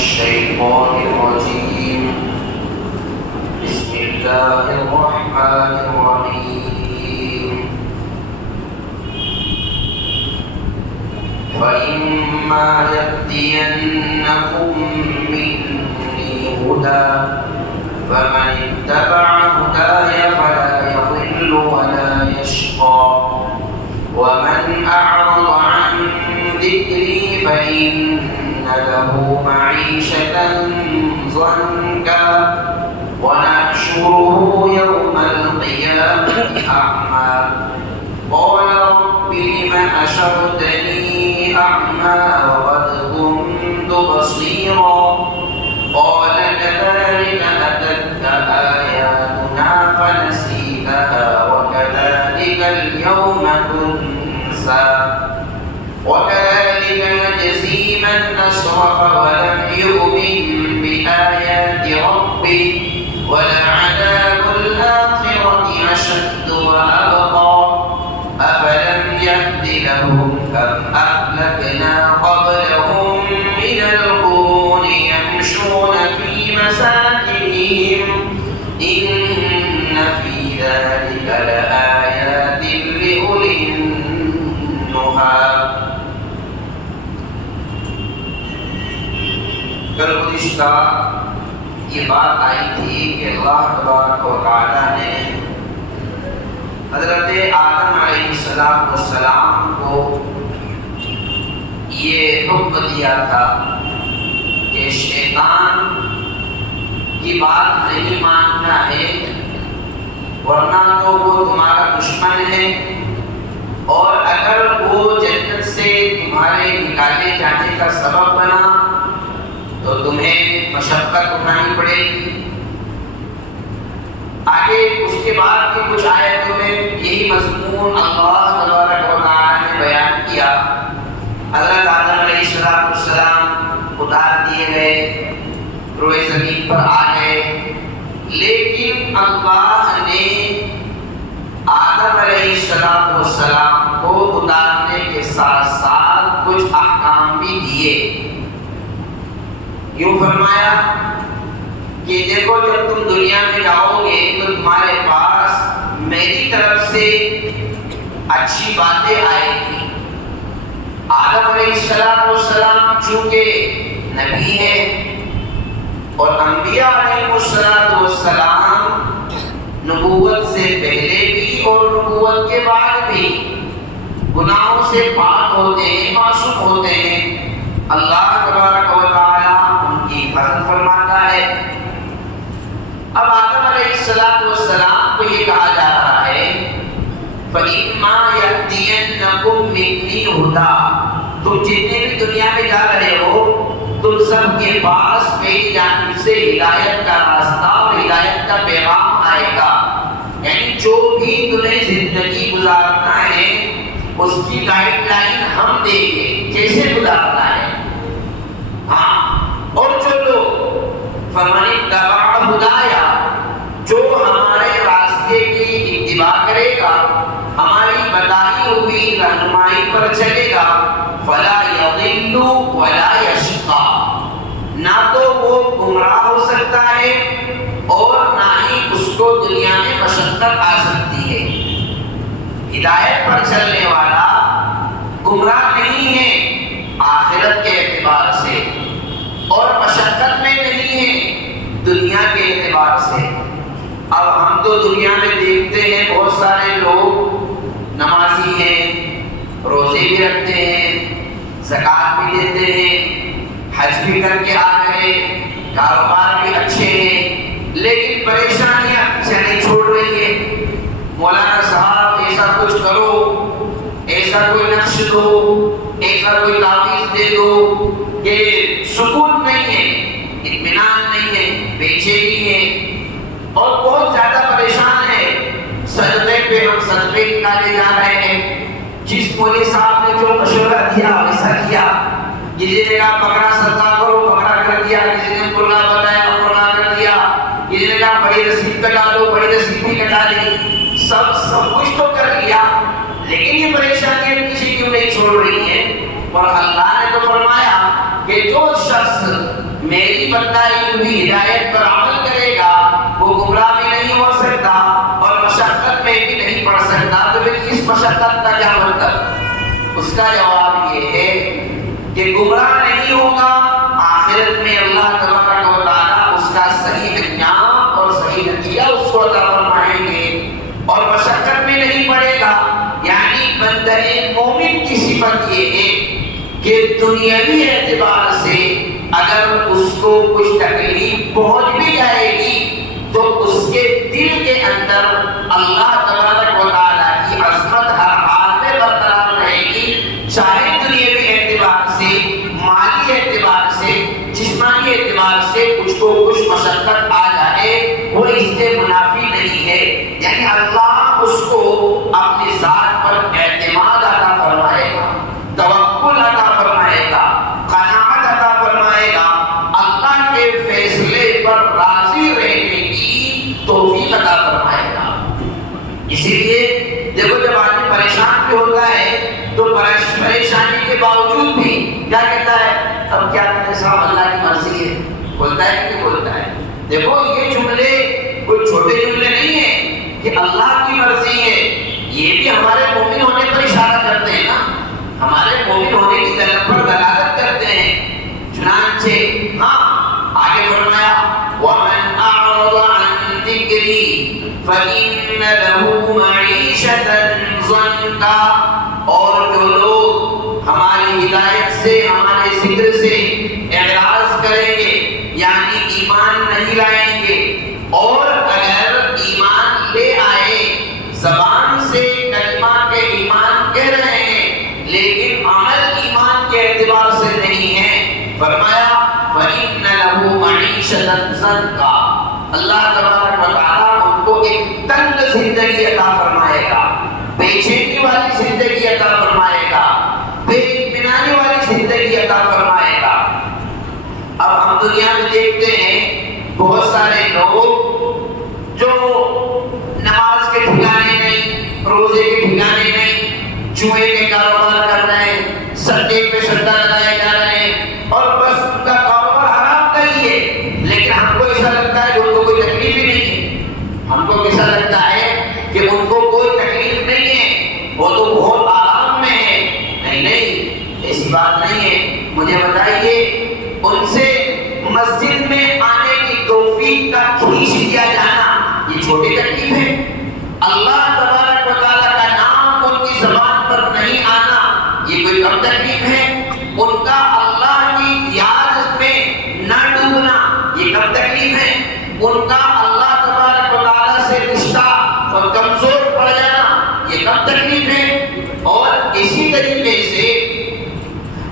الشيطان الرجيم بسم الله الرحمن الرحيم فإما يأتينكم مني هدى فمن اتبع هداي فلا يضل ولا يشقى ومن أعرض عن ذكري فإن له معيشة ضنكا ونحشره يوم القيامة أعمى قال رب لم حشرتني أعمى وقد كنت بصيرا قال كذلك أتتك آياتنا فنسيتها وكذلك اليوم تنسى وكذلك نجزي من أسرف ولم يؤمن بآيات ربه ولعذاب الآخرة أشد وأبقى أفلم يهد لهم كم أهلكنا قبلهم من القرون يمشون في مساكنهم إن في ذلك لآيات لأولي النهى. کل گزشتہ یہ بات آئی تھی کہ اللہ تبارک و تعالیٰ نے حضرت آدم علیہ السلام کو یہ حکم دیا تھا کہ شیطان کی بات نہیں ماننا ہے ورنہ تو وہ تمہارا دشمن ہے اور اگر وہ جنت سے تمہارے نکالے جانے کا سبب بنا تو تمہیں مشقت اٹھانی پڑے گی. آگے اس کے بعد کی کچھ آیتوں میں یہی مضمون اللہ تبارک و تعالیٰ نے بیان کیا. حضرت آدم علیہ السلام اتار دیے گئے, روئے زمین پر آ گئے, لیکن اللہ نے آدم علیہ السلام کو اتارنے کے ساتھ ساتھ کچھ احکام بھی دیے. یوں فرمایا کہ دیکھو جب تم دنیا میں جاؤ گے تو تمہارے پاس میری طرف سے اچھی باتیں آئیں گی. آدم علیہ السلام چونکہ نبی ہیں اور انبیاء علیہ السلام نبوت سے پہلے بھی اور نبوت کے بعد بھی گناہوں سے پاک ہوتے ہیں, معصوم ہوتے ہیں. اللہ تبارک و تعالی ان کی حفاظت فرماتا ہے. اب آدم علیہ السلام کو یہ کہا جا رہا ہے فَإِمَّا يَأْتِيَنَّكُم مِّنِّي هُدًى, تم جتنے بھی دنیا میں جا رہے ہو تم سب کے پاس میری جانب سے ہدایت کا راستہ اور ہدایت کا پیغام آئے گا. یعنی جو بھی تمہیں زندگی گزارنا ہے اس کی گائیڈ لائن ہم دیں گے کیسے گزارنا ہے. ہاں, اور جو لوگ فَمَنِ اتَّبَعَ هُدَايَ, جو ہمارے راستے کی اتباع کرے گا, ہماری بتائی ہوئی رہنمائی پر چلے گا, فَلَا يَضِلُّ وَلَا يَشْقَى, نہ تو وہ گمراہ ہو سکتا ہے اور نہ ہی اس کو دنیا میں مشقت آ سکتی ہے. ہدایت پر چلنے والا گمراہ نہیں ہے آخرت کے اعتبار سے اور مشقت میں نہیں ہے دنیا کے اعتبار سے. اب ہم تو دنیا میں دیکھتے ہیں بہت سارے لوگ نمازی ہیں, روزے بھی رکھتے ہیں, زکوٰۃ بھی دیتے ہیں, حج بھی کر کے آ رہے, کاروبار بھی اچھے ہیں, لیکن پریشانیاں پیچھے نہیں چھوڑ رہی ہے. مولانا صاحب ایسا کچھ کرو, ایسا کوئی نقش دو, ایسا کوئی تعویذ دے دو کہ سکون نہیں ہے, اطمینان نہیں ہے, بے چینی ہے اور بہت زیادہ پریشان ہے. صدقے پہ ہم صدقے نکالے جا رہے ہیں. جس مولوی صاحب نے جو مشورہ دیا ویسا کیا. کسی نے کہا پکڑا صدقہ کرو, پکڑا کر دیا. کسی نے قرآن بتایا, قرآن کر دیا. کسی نے کہا بڑی رسید کٹا دو, بڑی رسید بھی کٹا دی. سب کچھ تو کر لیا, لیکن یہ پریشانیاں پیچھے کیوں نہیں چھوڑ رہی ہیں. اور اللہ نے تو فرمایا کہ جو شخص میری بتائی ہوئی ہدایت پر عمل کرے گا وہ گمراہ بھی نہیں ہو سکتا اور مشقت میں بھی نہیں پڑ سکتا، تو پھر اس مشقت کا کیا مطلب؟ اس کا جواب یہ ہے کہ گمراہ نہیں ہوگا، آخرت میں اللہ تبارک و تعالیٰ اس کا صحیح انجام اور صحیح نتیجہ اس کو عطا فرمائیں گے، اور مشقت میں نہیں پڑے گا۔ یعنی بندہ مومن کی صفت یہ ہے کہ دنیاوی اعتبار سے اگر اس کو کچھ تکلیف پہنچ بھی جائے گی تو اس کے دل کے اندر اللہ تبارک و تعالیٰ کی عظمت ہر حال میں برقرار رہے گی، چاہے دنیاوی اعتبار سے، مالی اعتبار سے، جسمانی اعتبار سے کچھ کو کچھ مشقت آ جائے، وہ اس سے منافی نہیں ہے۔ یعنی اللہ اس کو اپنی ذات پر اعتماد عطا فرمائے گا، توکل عطا فرمائے گا، قناعت عطا فرمائے گا، اللہ کے فیصلے پر راضی رہنے کی توفیق عطا فرمائے گا۔ اسی لیے دیکھو جب آدمی پریشان بھی ہوتا ہے تو پریشانی کے باوجود بھی کیا کہتا ہے؟ اب کیا کریں صاحب، اللہ کی مرضی ہے، بولتا ہے کہ بولتا ہے۔ دیکھو یہ جملے کوئی چھوٹے جملے نہیں ہیں کہ اللہ کی مرضی ہے، یہ بھی ہمارے مومن ہونے پر اشارہ کرتے ہیں نا، ہمارے مومن ہونے کی طرف پر دلالت کرتے ہیں۔ چنانچہ ہاں آگے فرمایا وَمَنْ أَعْرَضَ عَنْ ذِكْرِي فَإِنَّ لَهُ مَعِيشَةً ضَنْكًا، اور جو لوگ ہماری ہدایت سے، ہمارے ذکر سے اعراض کریں گے، یعنی ایمان نہیں لائیں گے، اور اگر ایمان لے آئے، زبان سے کلمہ کے ایمان کہہ رہے ہیں لیکن عمل ایمان کے اعتبار سے نہیں ہے، فرمایا فَإِنَّ لَهُ مَعِيشَةً ضَنْكًا، اللہ تبارک و تعالیٰ ان کو ایک تنگ زندگی عطا فرمائے گا، بے چینی والی زندگی عطا فرمائے گا، بے اطمینانی والی زندگی عطا فرمائے گا۔ اب ہم دنیا میں دیکھتے ہیں بہت سارے لوگ جو نماز کے ٹھکانے نہیں، روزے کے ٹھکانے نہیں، جوئے کے کاروبار کر رہے ہیں، سٹے پہ سٹا لگائے جا رہے ہیں، اور بس ان کا کاروبار حرام کا ہی ہے، لیکن ہم کو ایسا لگتا ہے کہ ان کو کوئی تکلیف ہی نہیں ہے، ہم کو ایسا لگتا ہے کہ ان کو کوئی تکلیف نہیں ہے، وہ تو بہت آرام میں ہے۔ نہیں نہیں، ایسی بات نہیں ہے۔ مجھے بتائیے ان سے مسجد میں آنے کی توفیق کا کھینچ دیا جانا یہ چھوٹی تکلیف ہے؟ اللہ تبارک و تعالیٰ کا نام ان کی زبان پر نہیں آنا یہ کوئی کم تکلیف ہے؟ ان کا اللہ کی یاد میں نہ ڈوبنا یہ کم تکلیف ہے؟ ان کا اللہ تبارک و تعالیٰ سے رشتہ اور کمزور پڑ جانا یہ کم تکلیف ہے؟ اور اسی طریقے سے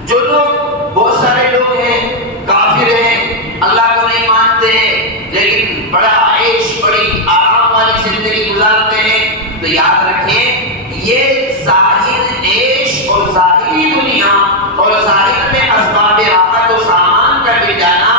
جو لوگ، بہت سارے لوگ ہیں کافر ہیں، اللہ کو نہیں مانتے ہیں، لیکن بڑا عیش، بڑی آرام والی زندگی گزارتے ہیں، تو یاد رکھیں یہ ظاہر عیش اور ظاہری دنیا اور ظاہر میں اسباب راحت و سامان کا مل جانا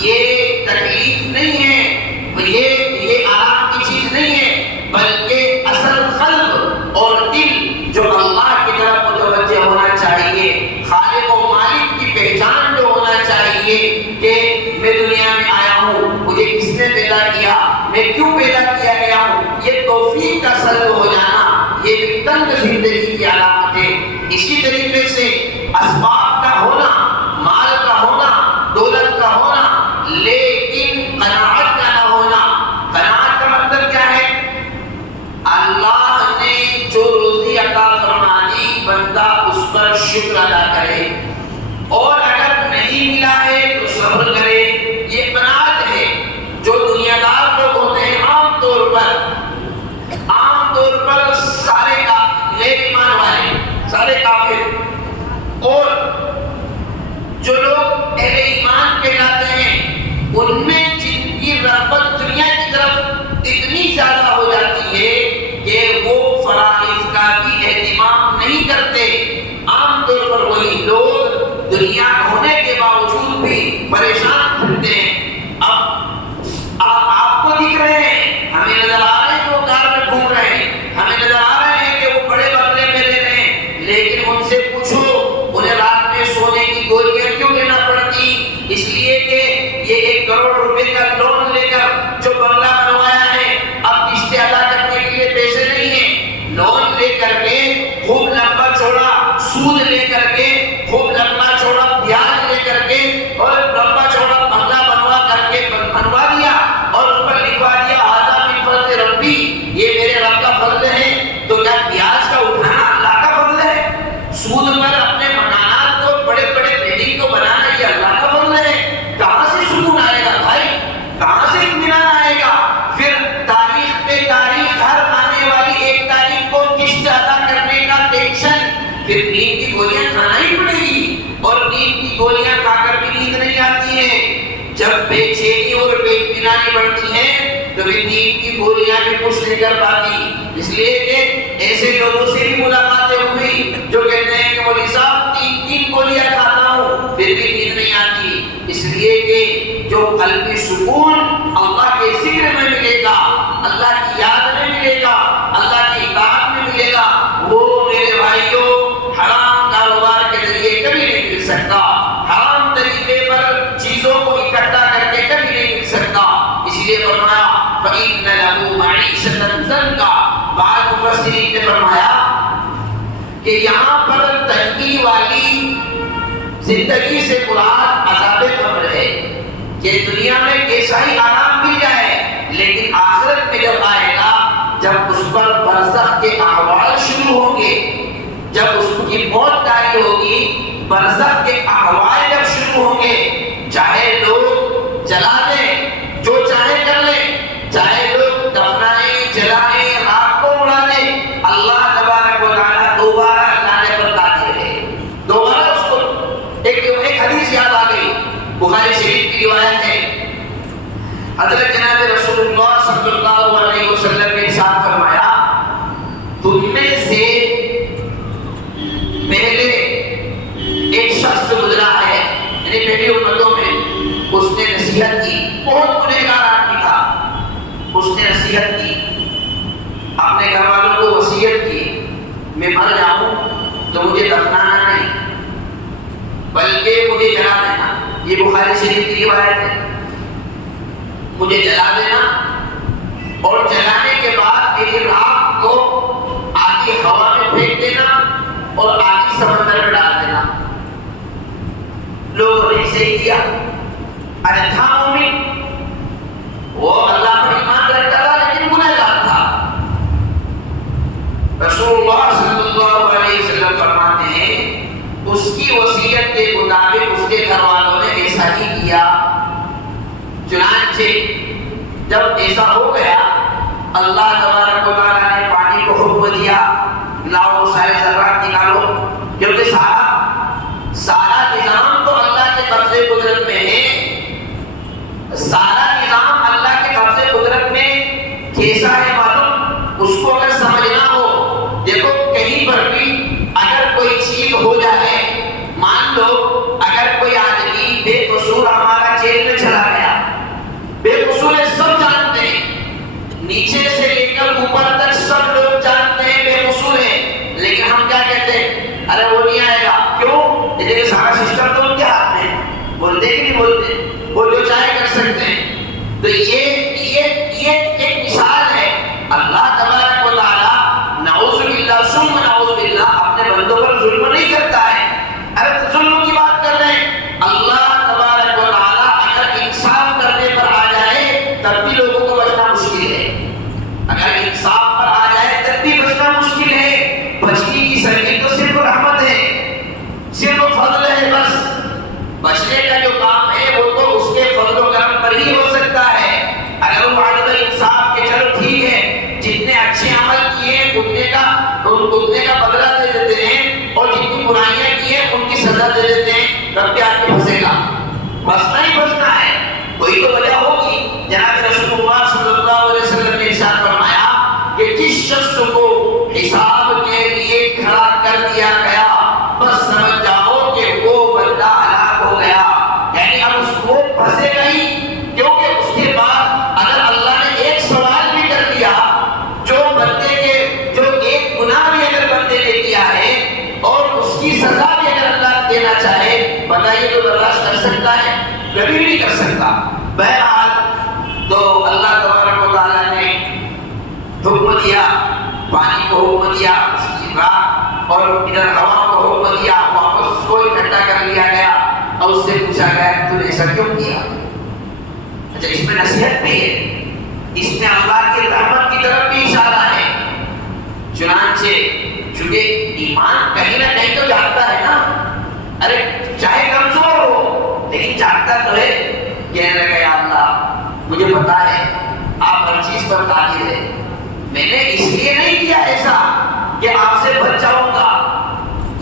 یہ تکلیف نہیں ہے، یہ آرام کی چیز نہیں ہے، بلکہ اصل قلب اور دل جو اللہ کی طرف متوجہ ہونا چاہیے، خالق و مالک کی پہچان جو ہونا چاہیے کہ میں دنیا میں آیا ہوں، مجھے کس نے پیدا کیا، میں کیوں پیدا کیا گیا ہوں، یہ توفیق کا سلب ہو جانا یہ بھی تنگ زندگی کی علامت ہے۔ اسی طریقے سے اسباب کا ہونا، مال کا ہونا، دولت کا ہونا، لیکن قناعت کا نہ ہونا۔ قناعت کا مطلب کیا ہے؟ اللہ نے جو روزی عطا فرما دی بندہ اس پر شکر ادا کرے، اور اگر نہیں ملا ہے تو صبر کرے، یہ قناعت ہے۔ جو دنیا دار لوگ ہوتے ہیں عام طور پر سارے غیر ایمان والے، سارے کافر، اور جو لوگ اہل ایمان کہلاتے ہیں ان میں جن کی رغبت دنیا کی طرف اتنی زیادہ ہو جاتی ہے کہ وہ فرائض کا بھی اہتمام نہیں کرتے۔ عام طور پر وہی لوگ دنیا ہونے کے باوجود بھی پریشان پھرتے ہیں۔ اب آپ کو دکھ رہے ہیں، ہمیں نظر آ رہے ہیں کہ وہ کار میں گھوم رہے ہیں، ہمیں نظر آ رہے ہیں کہ وہ بڑے بنگلے میں رہ رہے ہیں، لیکن ان سے پوچھو انہیں رات میں سونے کی گولیاں کیوں لینا پڑتی؟ اس لیے کہ کروڑ روپے کا لون لے کر جو بنگلہ بنوایا ہے، اب قسطیں ادا کرنے کے لیے پیسے نہیں ہیں، لون لے کر کے خوب لمبا چوڑا سود لے کر کے، خوب لمبا چوڑا بیاج لے کر کے، اور لمبا چوڑا بنگلہ بنوا کر کے بنوا دیا اور اس پر لکھوا دیا ھذا من فضل ربی، یہ میرے رب کا فضل ہے۔ تو کیا بیاج کا اٹھانا اللہ کا فضل ہے؟ سود پر اپنے مکانات کو، بڑے بڑے بلڈنگ کو بنانا یہ اللہ کا فضل ہے؟ کہاں سے سکون آئے گا بھائی؟ کہاں سے اطمینان آئے گا؟ پھر تاریخ پہ تاریخ، ہر آنے والی ایک تاریخ کو قسط ادا کرنے کا ٹینشن، پھر نیند کی گولیاں کھانا ہی پڑے گی، اور نیند کی گولیاں کھا کر بھی نیند نہیں آتی ہے۔ جب بے چینی اور بے اطمینانی بڑھتی ہے تو پھر نیند کی گولیاں بھی کچھ نہیں کر پاتی۔ اس لیے کہ ایسے لوگوں سے بھی ملاقاتیں ہوئی جو کہتے ہیں کہ مولوی صاحب تین گولیاں کھاتا ہوں پھر بھی نیند نہیں آتی۔ اس لیے کہ جو قلبی سکون اللہ کے ذکر میں ملے گا، اللہ کی یاد میں ملے گا، اللہ کی اطاعت میں ملے گا، وہ میرے بھائیوں حرام کاروبار کے ذریعے کبھی نہیں مل سکتا، حرام طریقے پر چیزوں کو اکٹھا کر کے کبھی نہیں مل سکتا۔ اس لیے فرمایا فَإِنَّ لَهُ مَعِيشَةً ضَنْكَ۔ بعض مفسرین نے فرمایا کہ یہاں پر تنگی والی زندگی سے مراد عذاب قبر ہے، کہ دنیا میں کیسا ہی آرام مل جائے، لیکن آخرت میں جب آئے گا، جب اس پر برزخ کے احوال شروع ہوں گے، جب اس کی موت جاری ہوگی، برزخ کے احوال جب شروع ہوں گے، چاہے لوگ جلا دیں، جو چاہے کر لیں، چاہے لوگ دفنائیں، جلائیں، رات کو اڑا دیں، اللہ تبارک و تعالیٰ دوبارہ لانے پر قادر ہے۔ دوبارہ اس کو ایک حدیث یاد آ گئی، بخاری شریف کی روایت ہے، حضرت جناب رسول اللہ صلی اللہ علیہ وسلم نے ارشاد فرمایا، تم میں سے پہلے ایک شخص گزرا ہے، یعنی پہلی امتوں میں، اس نے نصیحت کی، بہت گنہگار آدمی تھا، اس نے نصیحت کی، اپنے گھر والوں کو وصیت کی، میں مر جاؤں تو مجھے دفنانا نہیں بلکہ مجھے جلا دینا۔ یہ بخاری شریف کی روایت ہے، مجھے جلا دینا، اور جلانے کے بعد میری راکھ کو آدھی ہوا میں پھینک دینا اور آدھی سمندر میں ڈال دینا۔ لوگوں نے اسے کیا، ارے تھا مومن، وہ اللہ پر ایمان رکھتا تھا لیکن گنہگار تھا۔ رسول اللہ صلی اللہ علیہ وسلم فرماتے ہیں اس کی وصیت کے مطابق اس کے گھر والوں نے ایسا ہی کیا۔ چنانچہ جب ایسا ہو گیا، اللہ تبارک و تعالیٰ نے پانی کو حکم دیا، لاؤ سارے ذرات نکالو، کیونکہ سارا نظام تو اللہ کے قبضے قدرت میں ہے، سارا نظام اللہ کے قبضے قدرت میں کیسا ہے معلوم؟ اس کو اگر سمجھنا ہو، دیکھو کہیں پر بھی اگر کوئی چیز ہو جائے، مان لو اگر کوئی آدمی بے قصور ہمارا جیل میں چلا گیا، بے قصور ہے، سب جانتے ہیں، نیچے سے لے کر اوپر تک سب لوگ جانتے ہیں بے قصور ہے، لیکن ہم کیا کہتے ہیں؟ ارے وہ نہیں آئے گا، کیوں؟ یہ سارا سسٹم تو ان کے ہاتھ میں ہے، بولتے کہ نہیں بولتے؟ وہ جو چاہے کر سکتے ہیں۔ تو یہ ایک مثال ہے، اللہ تبارک و تعالیٰ نعوذ باللہ ثم نعوذ باللہ اپنے بندوں پر ظلم نہیں کرتا ہے۔ اگر ظلم کی بات کر رہے ہیں، اللہ تبارک و تعالیٰ اگر انصاف کرنے پر آ جائے تب بھی لوگوں کو بچنا مشکل ہے، اگر انصاف پر آ جائے تب بھی بچنا مشکل ہے۔ بچنے کی سبیل تو صرف رحمت ہے، صرف فضل ہے، بس بچنے کا جو کام ہے وہ تو اس کے فضل و کرم پر ہی ہو سکتا ہے۔ اگر وہ عدل انصاف کے چلو ٹھیک ہے، جتنے اچھے عمل کیے اتنے کا بدلہ دے دیتے ہیں، اور جتنی برائیاں کی ہیں ان کی سزا دے دیتے ہیں، تب کیا آپ کے پھنسے گا؟ بچنا ہی بچنا ہے، کوئی تو وجہ ہوگی۔ جناب رسول اللہ صلی اللہ علیہ وسلم نے ارشاد فرمایا کہ جس شخص کو حساب کے لیے کھڑا کر دیا گیا، بس سمجھ جاؤ کہ وہ بندہ ہلاک ہو گیا، یعنی اب اس کو پھنسے گا ہی، کیونکہ اس کے بعد اگر اللہ نے ایک سوال بھی کر دیا، جو ایک گناہ بھی اگر بندے نے کیا ہے اور اس کی سزا بھی اگر اللہ دینا چاہے، بتائیے تو برداشت کر سکتا ہے؟ کبھی بھی نہیں کر سکتا۔ بہرحال تو اللہ تبارک و تعالیٰ نے حکم دیا، پانی کو حکم دیا اس کی راہ، اور ادھر ہوا کو حکم دیا، واپس اس کو اکٹھا کر لیا گیا اور اس سے پوچھا گیا تو نے ایسا کیوں کیا؟ اچھا اس میں نصیحت بھی ہے، اس میں اللہ کی رحمت کی طرف بھی اشارہ ہے۔ چنانچہ چونکہ ایمان کہیں نہ کہیں تو جاگتا ہے نا، ارے چاہے کمزور ہو لیکن جاگتا تو ہے۔ کہنے لگا یا اللہ مجھے پتا ہے آپ ہر چیز پر قادر ہے، میں نے اس لیے نہیں کیا ایسا کہ آپ سے بچ جاؤں گا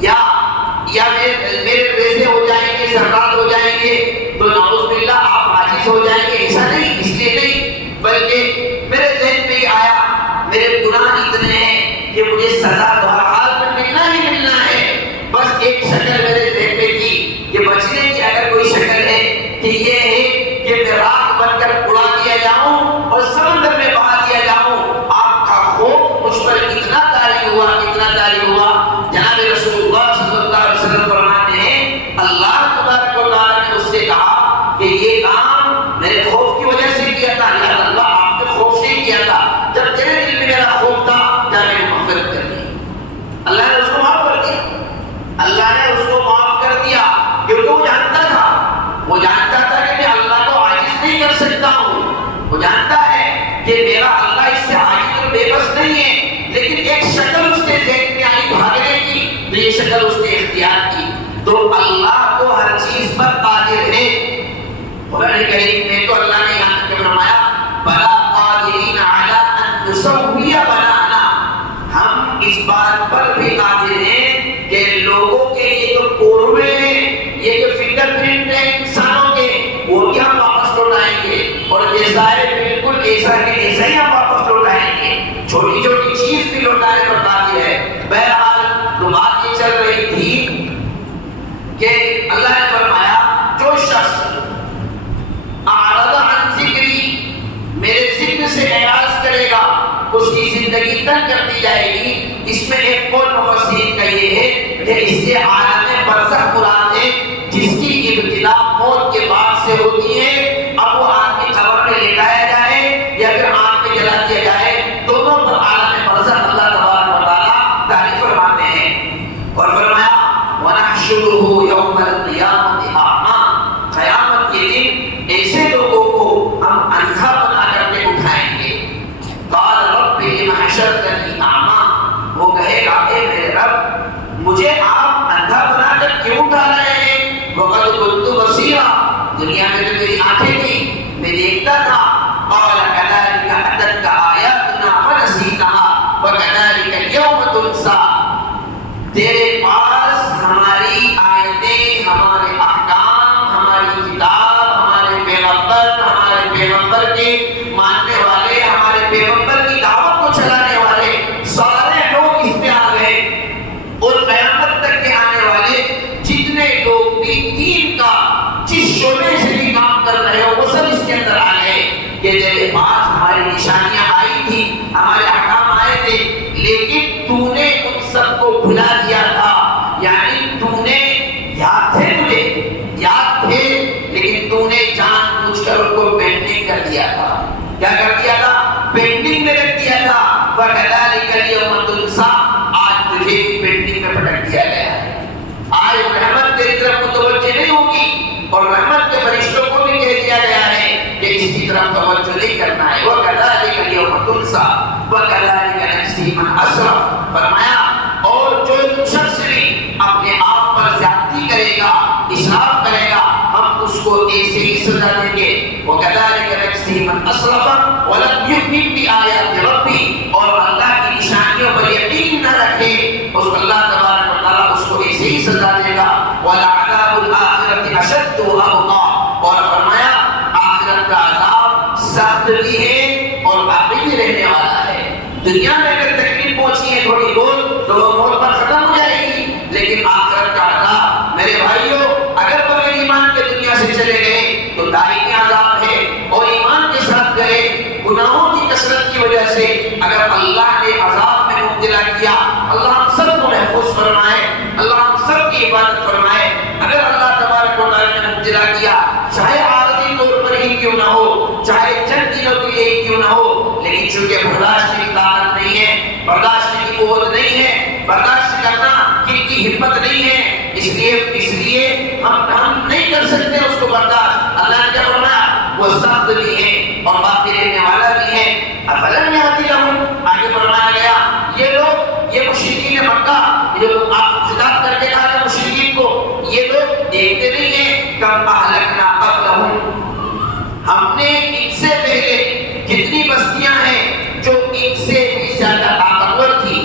یا میرے ویسے ہو جائیں گے، سرکار ہو جائیں گے تو نعوذ باللہ آپ عاجز ہو جائیں گے، ایسا نہیں، اس لیے نہیں، بلکہ میرے ذہن میں یہ آیا میرے گناہ اتنے ہیں کہ مجھے سزا تو ہر حال میں ملنا ہی ملنا ہے۔ بس ایک شکل میرے ذہن میں تھی کہ بچنے کی اگر کوئی شکل ہے کہ یہ ہے کہ میں راکھ بن کر اڑا دیا جاؤں اور سمندر میں بہا دیا جاؤں۔ آپ کا خوف مجھ پر اتنا طاری ہوا، اتنا طاری ہوا، جناب رسول اللہ صلی اللہ علیہ وسلم فرماتے ہیں اللہ تبارک و تعالیٰ نے اس سے کہا کہ یہ کام میرے خوف کی وجہ سے کیا تھا، یا اللہ آپ کے خوف سے کیا تھا، جب تیرے دل میں میرا خوف تھا کیا میں نے مغفرت کر دی۔ اللہ نے اس کو معاف کر دیا، اللہ نے اس کو معاف کر دیا، کیونکہ وہ جانتا تھا کہ میں اللہ کو عاجز نہیں کر سکتا ہوں، وہ جانتا ہے کہ میرا اللہ اس سے عاجز اور بے بس نہیں ہے، لیکن ایک شکل اس کے ذہن میں آئی بھاگنے کی، تو یہ شکل اس نے اختیار کی۔ تو اللہ تو ہر چیز پر قادر ہے۔ قرآن کریم میں تو اللہ نے یہاں تک فرمایا بلا قادرین علی ان نسوی بنانا، ہم اس بات پر بھی قادر ہیں کہ لوگوں کے یہ جو کوروے ہیں، یہ جو فنگر پرنٹ ہیں انسانوں کے، وہ بھی ہم واپس لوٹائیں گے، اور جیسا ہے بالکل ایسا کہ ایسا ہی ہم واپس لوٹائیں گے، چھوٹی چھوٹی چیز بھی لوٹانے پر قادر ہے۔ بہرحال تو بات یہ چل رہی تھی کہ اللہ نے فرمایا جو شخص اعرض عن ذکری، میرے ذکر سے اعراض کرے گا اس کی زندگی تنگ کر دی جائے گی۔ اس میں ایک قول مفسرین کا یہ ہے کہ اس سے عالم برزخ مراد ہے، جس کی ابتدا موت کے بعد سے ہوتی ہے۔ اب وہ آدمی قبر میں لٹایا جائے یا پھر آگ میں جلا دیا جائے، دونوں پر عالم برزخ اللہ تبارک و تعالیٰ تعریف فرماتے ہیں۔ اور فرمایا وَنَحْشُرُهُ يَوْمَ الْقِيَامَةِ أَعْمَىٰ، قیامت کے دن ایسے لوگوں کو ہم اندھا بنا کر کے اٹھائیں گے۔ قال رب لم حشرتنی اعمیٰ، وہ کہے گا اے میرے رب مجھے آپ اندھا بنا کر کیوں اٹھا رہے ہیں؟ وقد كنت بصیرا، دنیا میں تو میری آنکھیں تھیں، میں دیکھتا تھا۔ قال كذلك أتتك آياتنا فنسيتها وكذلك اليوم تنسى، تیرے پاس ہماری آیتیں، ہمارے احکام، ہماری کتاب، ہمارے پیغمبر کے ماننے والے، ہمارے پیغمبر کی دعوت کو چلانے والے سارے لوگ اس میں آ گئے، اور قیامت تک کے آنے والے جتنے لوگ بھی دین کا جس شعبے سے بھی کام کر رہے ہو وہ سب اس کے اندر آ گئے کہ تیرے پاس ہماری نشانیاں آئی تھی، ہمارے احکام آئے تھے، لیکن تو نے ان سب کو بھلا دیا تھا۔ یعنی تو نے یاد تھے، لیکن تو نے جان بوجھ کر ان کو پینڈنگ کر دیا تھا۔ کیا کر دیا تھا؟ پینڈنگ میں رکھ دیا تھا۔ وَكَذَلِكَ الْيَوْمَ تُنسَىٰ، آج تجھے بھی پینڈنگ میں پٹک دیا گیا ہے۔ آج رحمت تیری طرف متوجہ نہیں ہوگی، اور رحمت کے فرشتوں کو بھی کہہ دیا گیا ہے کہ اس کی طرف توجہ نہیں کرنا ہے۔ وَكَذَلِكَ الْيَوْمَ تُنسَىٰ وَكَذَلِكَ نَجْزِي مَنْ أَسْرَفَ، فرمایا اور جو شخص بھی اپنے آپ پر زیادتی کرے گا، اسراف کرے گا، ہم اس کو ایسے ہی سزا دیں گے۔ وَكَذَلِكَ نَجْزِي مَنْ أَسْرَفَ وَلَمْ يُؤْمِنْ بِآيَاتِ رَبِّهِ، اور اللہ کی نشانیوں پر یقین نہ رکھے، اس کو اللہ تبارک و تعالیٰ اس کو ایسے ہی سزا دے گا۔ وَلَعَذَابُ الْآخِرَةِ أَشَدُّ وَأَبْقَىٰ، اور فرمایا آخرت کا عذاب سخت بھی ہے اور باقی بھی رہنے والا ہے۔ دنیا میں اگر تکلیف پہنچی ہے تھوڑی بہت تو وہ موت پر ختم ہو جائے گی، لیکن آخرت کا عذاب میرے بھائیوں اگر بغیر ایمان کے دنیا سے چلے گئے تو دائمی عذاب ہے، اور ایمان کے ساتھ گئے گناہوں کی کثرت کی وجہ سے اگر اللہ نے عذاب میں مبتلا کیا، اللہ ہم سب کو محفوظ فرمائے، اللہ ہم سب کی حفاظت فرمائے۔ اگر اللہ تبارک و تعالیٰ نے مبتلا کیا چاہے عارضی طور پر ہی کیوں نہ لیکن چونکہ برداشت کی طاقت نہیں ہے، برداشت کی قوت نہیں ہے، برداشت کرنا کی ہمت نہیں ہے، اس لیے ہم نہیں کر سکتے اس کو برداشت۔ اللہ نے کیا فرمایا؟ وہ سخت بھی ہے اور باقی رہنے والا بھی ہے۔ افلم یاتی لہم، آگے فرمایا گیا یہ لوگ، یہ مشرکین مکہ، جو آپ خطاب کر کے کہا کہ مشرکین کو، یہ لوگ دیکھتے نہیں ہیں کم اہلکنا قبلہم، ہم نے ان سے پہلے کتنی بستیاں ہیں جو ان سے بھی زیادہ طاقتور تھی،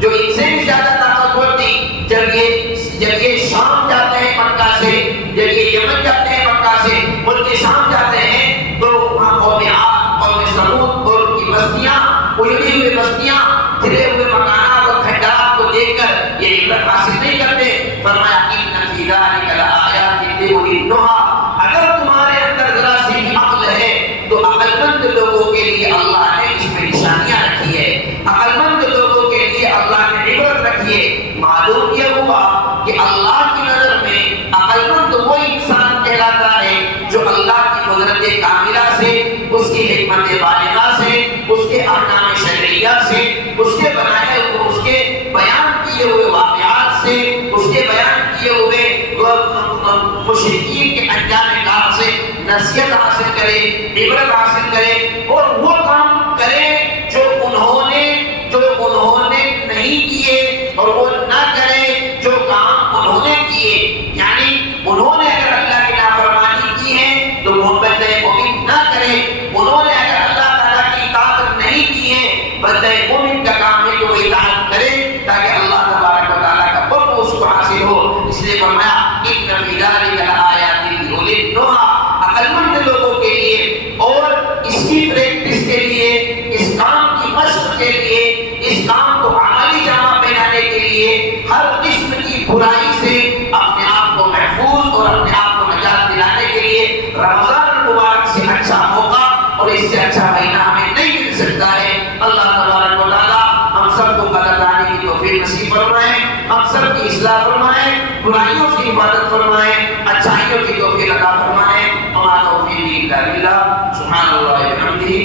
جو ان سے بھی زیادہ طاقتور تھی۔ جب یہ شام جاتے ہیں مکہ سے، جب یہ یمن جاتے ہیں مکہ سے، ملک شام جاتے ہیں، تو وہاں قوم عاد، قوم سمود اور ان کی بستیاں، اجڑی ہوئی بستیاں، گرے ہوئے مکانات اور کھنڈرات کو دیکھ کر یہ عبرت حاصل نہیں کرتے۔ فرمایا ان فی ذلک لآیات لأولی النہی، اگر تمہارے اندر ذرا سی بھی عقل ہے تو عقل مند لوگوں کے لیے اللہ نے اس میں نشانیاں رکھی ہے، عقل مند لوگوں کے لیے اللہ نے عبرت رکھی ہے۔ معلوم یہ ہوا کہ اللہ کی نظر میں عقل مند وہ انسان کہلاتا ہے جو اللہ کی قدرت کاملہ سے، اس کی حکمت بالغہ سے، اس کے احکام شرعیہ سے، اس کے بنائے ہوئے، اس کے بیان کیے ہوئے واقعات سے، اس کے بیان کیے ہوئے مشرکین کے انجام کار سے نصیحت حاصل کرے، عبرت حاصل کرے، اور وہ کام کرے جو انہوں نے نہیں کیے، اور وہ نہ کرے جو کام انہوں نے کیے۔ یعنی انہوں نے اگر اللہ کی نافرمانی کی ہے تو بندہ مومن نہ کرے، انہوں نے اگر اللہ تعالیٰ کی اطاعت نہیں کی ہے، بندہ مومن کا کام ہے کہ وہ اطاعت کرے تاکہ اللہ تبارک و تعالیٰ کا قرب اس کو حاصل ہو۔ اس لیے فرمایا ان فی ذلک لآیات لأولی النہی، عقل مند لوگوں کے لیے اور اس کی پریکٹس کے لیے، اس کام کی مشق کے لیے، اس کام کو عملی جامہ پہنانے کے لیے، ہر قسم کی برائی سے اپنے آپ کو محفوظ اور اپنے آپ کو نجات دلانے کے لیے رمضان المبارک سے اچھا موقع اور اس سے اچھا مہینہ ہمیں نہیں مل سکتا ہے۔ اللہ تبارک و تعالیٰ ہم سب کو غلط آنے کی توفیق نصیب فرمائے، ہم سب کی اصلاح فرمائے، برائیوں کی حفاظت فرمائے، اچھائیوں کی توفیق عطا فرمائے۔ وما توفیقی الا باللہ، سبحان اللہ وبحمدہ۔